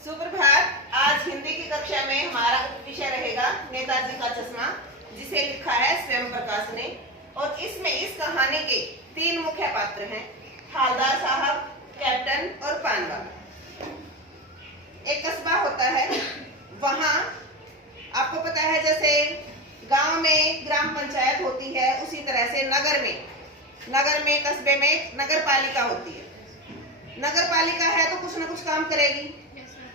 सुप्रभात। आज हिंदी की कक्षा में हमारा विषय रहेगा नेताजी का चश्मा, जिसे लिखा है स्वयं प्रकाश ने। और इसमें इस कहानी के 3 मुख्य पात्र हैं, हवलदार साहब, कैप्टन और पानवाला। एक कस्बा होता है, वहां आपको पता है जैसे गांव में ग्राम पंचायत होती है, उसी तरह से नगर में कस्बे में नगर पालिका होती है। नगर पालिका है तो कुछ ना कुछ काम करेगी।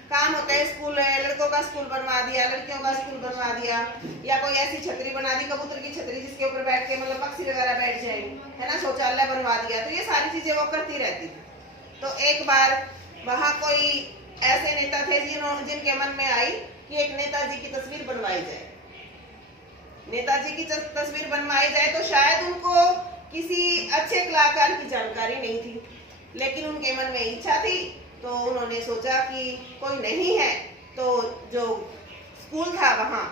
काम होता है स्कूल, लड़कों का स्कूल बनवा दिया, लड़कियों का स्कूल बनवा दिया, या कोई ऐसी छतरी बना दी, कबूतर की छतरी जिसके ऊपर बैठ के मतलब पक्षी वगैरह बैठ जाएंगे, है ना, शौचालय बनवा दिया। तो ये सारी चीजें वो करती रहती थी। तो एक बार वहां कोई ऐसे नेता थे जिनके मन में आई कि एक नेताजी की तस्वीर बनवाई जाए। नेताजी की तस्वीर बनवाई जाए तो शायद उनको किसी अच्छे कलाकार की जानकारी नहीं थी, लेकिन उनके मन में इच्छा थी। तो उन्होंने सोचा कि कोई नहीं है तो जो स्कूल था वहाँ,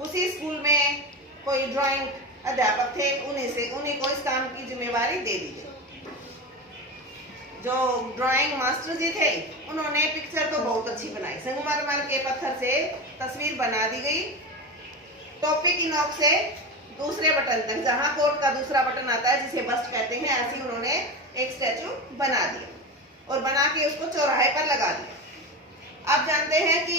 उसी स्कूल में कोई ड्राइंग अध्यापक थे, उन्हीं को इस काम की जिम्मेवारी दे दी गई। जो ड्राइंग मास्टर जी थे, उन्होंने पिक्चर तो बहुत अच्छी बनाई। संगमरमर के पत्थर से तस्वीर बना दी गई, टोपी की नोक से दूसरे बटन तक, जहां कोट का दूसरा बटन आता है जिसे बस्ट कहते हैं, ऐसी उन्होंने एक स्टैचू बना दिया और बना के उसको चौराहे पर लगा दिया। आप जानते हैं कि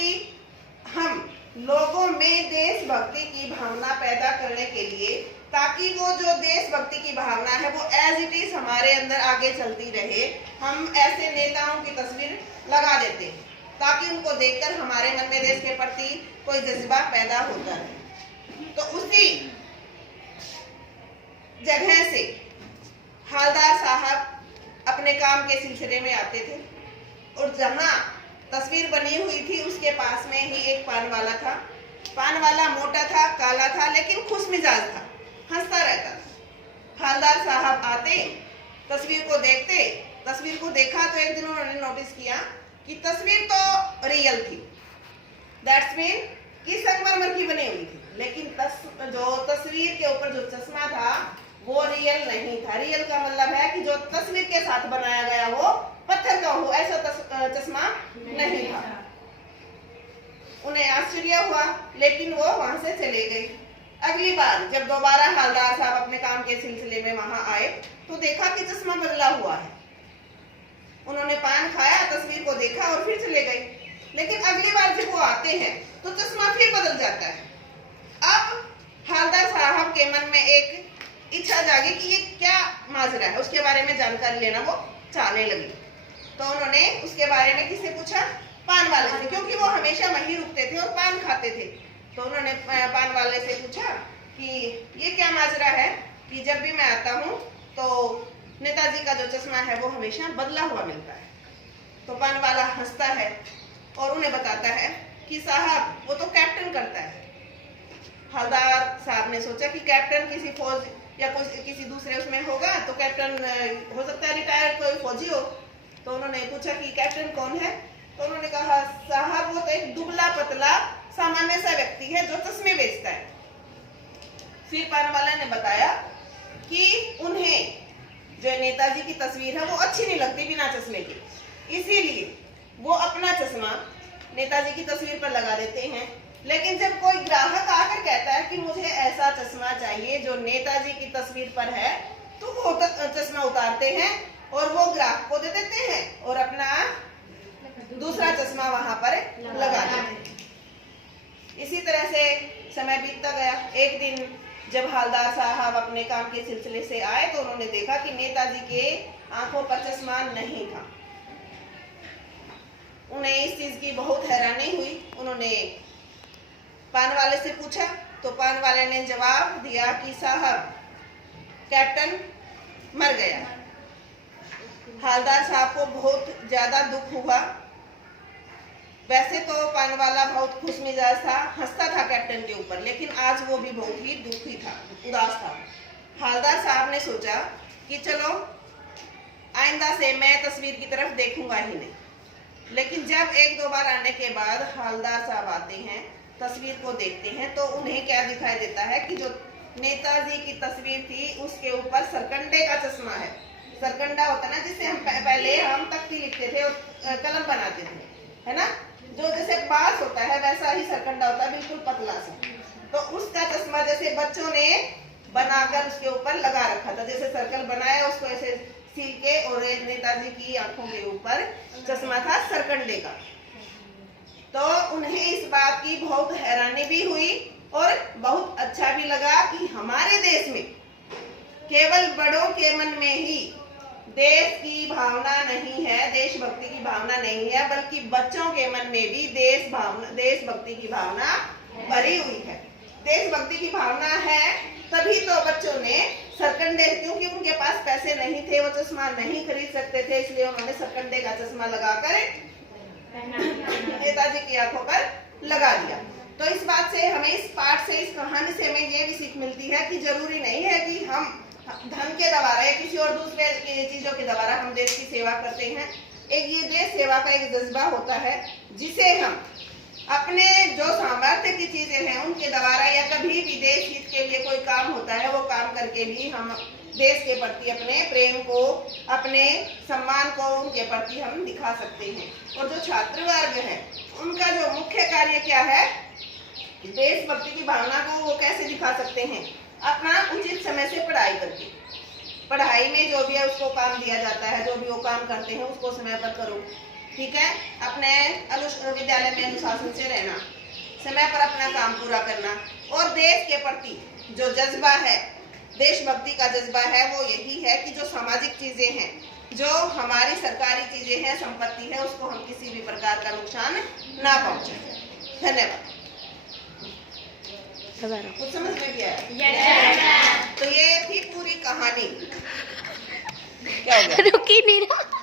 हम लोगों में देशभक्ति की भावना पैदा करने के लिए, ताकि वो जो देशभक्ति की भावना है वो एज इट इज हमारे अंदर आगे चलती रहे, हम ऐसे नेताओं की तस्वीर लगा देते हैं, ताकि उनको देखकर हमारे मन में देश के प्रति कोई जज्बा पैदा होता है। तो उसी जगह से हवलदार साहब अपने काम के सिलसिले में आते थे, और जहां तस्वीर बनी हुई थी उसके पास में ही एक पान वाला था। पान वाला मोटा था, काला था, लेकिन खुश मिजाज था, हंसता रहता था। हवलदार साहब आते, तस्वीर को देखते, तस्वीर को देखा तो एक दिन उन्होंने नोटिस किया कि तस्वीर तो रियल थी, दैट्स मीन कि संगमरमर की बनी हुई थी, लेकिन जो तस्वीर के ऊपर जो चश्मा था वो रियल नहीं था। रियल का मतलब है कि जो तस्वीर के साथ बनाया गया हो पत्थर का हो, ऐसा चश्मा नहीं था। उन्हें आश्चर्य हुआ, लेकिन वो वहां से चले गए। अगली बार जब दोबारा हवलदार साहब अपने काम के सिलसिले में वहां आए तो देखा कि चश्मा बदला हुआ है। उन्होंने पान खाया, तस्वीर को देखा और फिर चले गए। लेकिन अगली बार जब वो आते हैं तो चश्मा फिर बदल जाता है। अब हवलदार साहब के मन में एक इच्छा जागी कि ये क्या माजरा है, उसके बारे में जानकारी लेना वो चाहने लगी। तो उन्होंने उसके बारे में किससे पूछा? पान वाले से, क्योंकि वो हमेशा वहीं रुकते थे और पान खाते थे। तो उन्होंने पान वाले से पूछा कि ये क्या माजरा है कि जब भी मैं आता हूँ तो नेताजी का जो चश्मा है वो हमेशा बदला हुआ मिलता है। तो पान वाला हंसता है और उन्हें बताता है कि साहब वो तो कैप्टन करता है। हवलदार साहब ने सोचा कि कैप्टन किसी फौज या किसी दूसरे उसमें होगा, तो कैप्टन हो सकता है रिटायर्ड कोई फौजी हो। तो उन्होंने पूछा कि कैप्टन कौन है? तो उन्होंने कहा साहब वो तो एक दुबला पतला सामान्य सा व्यक्ति है जो चश्मे बेचता है। फिर पान वाला ने बताया कि उन्हें जो नेताजी की तस्वीर है वो अच्छी नहीं लगती बिना चश्मे की, इसीलिए वो अपना चश्मा नेताजी की तस्वीर पर लगा देते हैं। लेकिन जब कोई ग्राहक आकर कहता है कि मुझे ऐसा चश्मा चाहिए जो नेताजी की तस्वीर पर है, तो वो चश्मा उतारते हैं और वो ग्राहक को दे देते हैं और अपना दूसरा चश्मा वहां पर लगा देते हैं। इसी तरह से समय बीतता गया। एक दिन जब हवलदार साहब अपने काम के सिलसिले से आए तो उन्होंने देखा कि नेताजी के आंखों पर चश्मा नहीं था। उन्हें इस चीज की बहुत हैरानी हुई। उन्होंने पान वाले से पूछा तो पान वाले ने जवाब दिया कि साहब कैप्टन मर गया। हवलदार साहब को बहुत ज्यादा दुख हुआ। वैसे तो पान वाला बहुत खुश मिजाज था, हंसता था कैप्टन के ऊपर, लेकिन आज वो भी बहुत ही दुखी था, उदास था। हवलदार साहब ने सोचा कि चलो आइंदा से मैं तस्वीर की तरफ देखूंगा ही नहीं। लेकिन जब 1-2 बार आने के बाद हवलदार साहब आते हैं, तस्वीर को देखते हैं, तो उन्हें क्या दिखाई देता है कि जो नेताजी की तस्वीर थी उसके ऊपर सरकंडे का चश्मा है। सरकंडा होता है ना, जिससे हम पहले तख्ती लिखते थे और कलम बनाते थे, है ना। जो जैसे बांस होता है वैसा ही सरकंडा होता है, बिल्कुल पतला सा। तो उसका चश्मा जैसे बच्चों ने बनाकर उसके ऊपर लगा रखा था, जैसे सर्कल बनाया उसको ऐसे सील के, और नेताजी की आंखों के ऊपर चश्मा था सरकंडे का। तो उन्हें इस बात की बहुत हैरानी भी हुई और बहुत अच्छा भी लगा कि हमारे देश में केवल बड़ों के मन में ही देश की भावना नहीं है, देशभक्ति की भावना नहीं है, बल्कि बच्चों के मन में भी देशभक्ति की भावना भरी हुई है। देशभक्ति की भावना है तभी तो बच्चों ने सरकंडे, क्योंकि उनके पास पैसे नहीं थे, वो चश्मा नहीं खरीद सकते थे, इसलिए उन्होंने सरकंडे का चश्मा लगाकर नेताजी की आंखों पर लगा दिया। तो इस बात से हमें, इस पाठ से, इस कहानी से हमें ये भी सीख मिलती है कि जरूरी नहीं है कि हम धन के द्वारा या किसी और दूसरे चीजों के द्वारा हम देश की सेवा करते हैं। एक ये देश सेवा का एक जज्बा होता है जिसे हम अपने जो सामर्थ्य की चीजें हैं उनके द्वारा, या कभी भी देश हित के लिए कोई काम होता है वो काम करके भी हम देश के प्रति अपने प्रेम को, अपने सम्मान को उनके प्रति हम दिखा सकते हैं। और जो छात्र वर्ग है उनका जो मुख्य कार्य क्या है, देशभक्ति की भावना को वो कैसे दिखा सकते हैं, अपना उचित समय से पढ़ाई करके। पढ़ाई में जो भी है उसको काम दिया जाता है, जो भी वो काम करते हैं उसको समय पर करो, ठीक है। अपने विद्यालय में अनुशासन से रहना, समय पर अपना काम पूरा करना, और देश के प्रति जो जज्बा है, देशभक्ति का जज्बा है, वो यही है कि जो सामाजिक चीजें हैं, जो हमारी सरकारी चीजें हैं, संपत्ति है, उसको हम किसी भी प्रकार का नुकसान ना पहुंचाएं। धन्यवाद। कुछ समझ में भी आया? तो ये थी पूरी कहानी। क्या हो गया? रुकी नहीं रहा।